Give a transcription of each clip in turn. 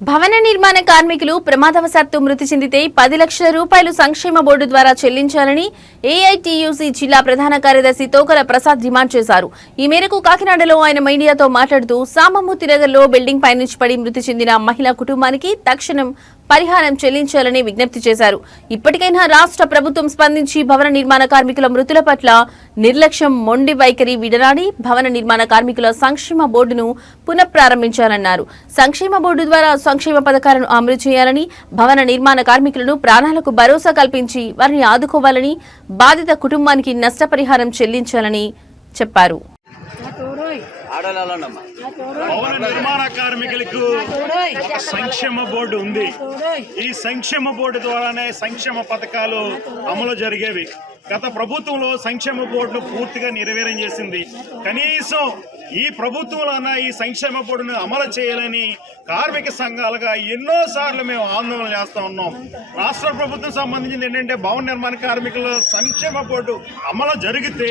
భవన నిర్మాణ కార్మికులు ప్రమాదవశాత్తు మృతి చెందితే పది లక్షల రూపాయలు సంక్షేమ బోర్డు ద్వారా చెల్లించాలని ఏఐటీయూసీ జిల్లా ప్రధాన కార్యదర్శి తోకల ప్రసాద్ డిమాండ్ చేశారు. ఈ మేరకు కాకినాడలో ఆయన మీడియాతో మాట్లాడుతూ సామమూర్తి నగర్లో బిల్డింగ్ పైనుంచి పడి మృతి చెందిన మహిళా కుటుంబానికి తక్షణం పరిహారం చెల్లించాలని విజ్ఞప్తి చేశారు. ఇప్పటికైనా రాష్ట్ర ప్రభుత్వం స్పందించి భవన నిర్మాణ కార్మికుల మృతుల పట్ల నిర్లక్ష్యం మొండి వైఖరి విడనాడి భవన నిర్మాణ కార్మికుల సంక్షేమ బోర్డును పునఃప్రారంభించాలన్నారు. సంక్షేమ బోర్డు ద్వారా సంక్షేమ పథకాలను అమలు చేయాలని భవన నిర్మాణ కార్మికులను ప్రాణాలకు భరోసా కల్పించి వారిని ఆదుకోవాలని బాధిత కుటుంబానికి నష్టపరిహారం చెల్లించాలని చెప్పారు. భవన నిర్మాణ కార్మికులకు ఒక సంక్షేమ బోర్డు ఉంది. ఈ సంక్షేమ బోర్డు ద్వారానే సంక్షేమ పథకాలు అమలు జరిగేవి. గత ప్రభుత్వంలో సంక్షేమ బోర్డును పూర్తిగా నిర్వీర్యం చేసింది. కనీసం ఈ ప్రభుత్వంలోన ఈ సంక్షేమ పొడిని అమలు చేయాలని కార్మిక సంఘాలుగా ఎన్నో సార్లు మేము ఆందోళన చేస్తూ ఉన్నాం. రాష్ట్ర ప్రభుత్వం సంబంధించింది ఏంటంటే భవన నిర్మాణ కార్మికుల సంక్షేమ బోర్డు అమలు జరిగితే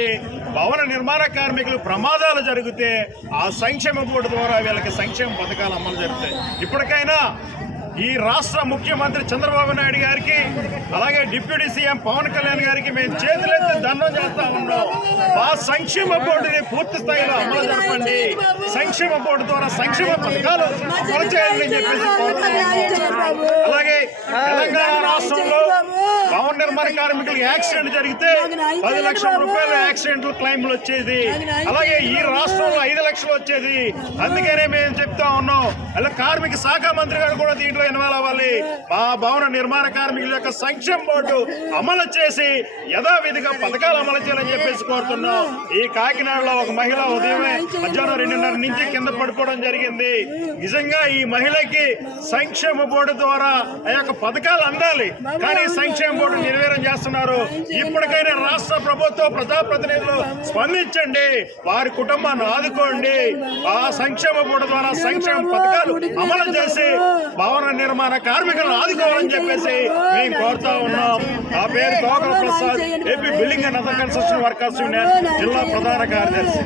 భవన నిర్మాణ కార్మికులు ప్రమాదాలు జరిగితే ఆ సంక్షేమ బోర్డు ద్వారా వీళ్ళకి సంక్షేమ పథకాలు అమలు జరుగుతాయి. ఇప్పటికైనా ఈ రాష్ట్ర ముఖ్యమంత్రి చంద్రబాబు నాయుడు గారికి అలాగే డిప్యూటీ సీఎం పవన్ కళ్యాణ్ గారికి మేము చేతులెత్తి దండం చేస్తా ఉన్నాం. ఆ సంక్షేమ బోర్డుని పూర్తి స్థాయిలో అమలు జరపండి. సంక్షేమ బోర్డు ద్వారా సంక్షేమ పథకాలు అమలు చేయాలని చెప్పేసి అలాగే తెలంగాణ రాష్ట్రంలో భవన నిర్మాణ కార్మికులకు యాక్సిడెంట్ జరిగితే పది లక్షల రూపాయల యాక్సిడెంట్ క్లైమ్లు వచ్చేది. అలాగే ఈ లక్షలు వచ్చేది. అందుకనే మేము చెప్తా ఉన్నాం. అలా కార్మిక శాఖ మంత్రి గారు కూడా దీంట్లో ఇన్వాల్వ్ అవ్వాలి. మా భవన నిర్మాణ కార్మికుల యొక్క సంక్షేమ బోర్డు అమలు చేసి యథావిధిగా పథకాలు అమలు చేయాలని చెప్పేసి కోరుతున్నాం. ఈ కాకినాడలో ఒక మహిళ ఉదయమే మధ్యాహ్నం రెండున్నర నుంచి కింద పడిపోవడం జరిగింది. నిజంగా ఈ మహిళకి సంక్షేమ బోర్డు ద్వారా ఆ యొక్క పథకాలు అందాలి. కానీ సంక్షేమ బోర్డు నిర్వీర్యం చేస్తున్నారు. ఇప్పటికైనా రాష్ట్ర ప్రభుత్వం ప్రజాప్రతినిధులు స్పందించండి. వారి కుటుంబాన్ని ఆదుకోండి. ఆ సంక్షేమ బోర్డు ద్వారా సంక్షేమ పథకాలు అమలు చేసి భవన నిర్మాణ కార్మికులను ఆదుకోవాలని చెప్పేసి మేము కోరుతా ఉన్నాం. ఆ పేరు Gokula Prasad AP building and other construction workers union జిల్లా ప్రధాన కార్యదర్శి.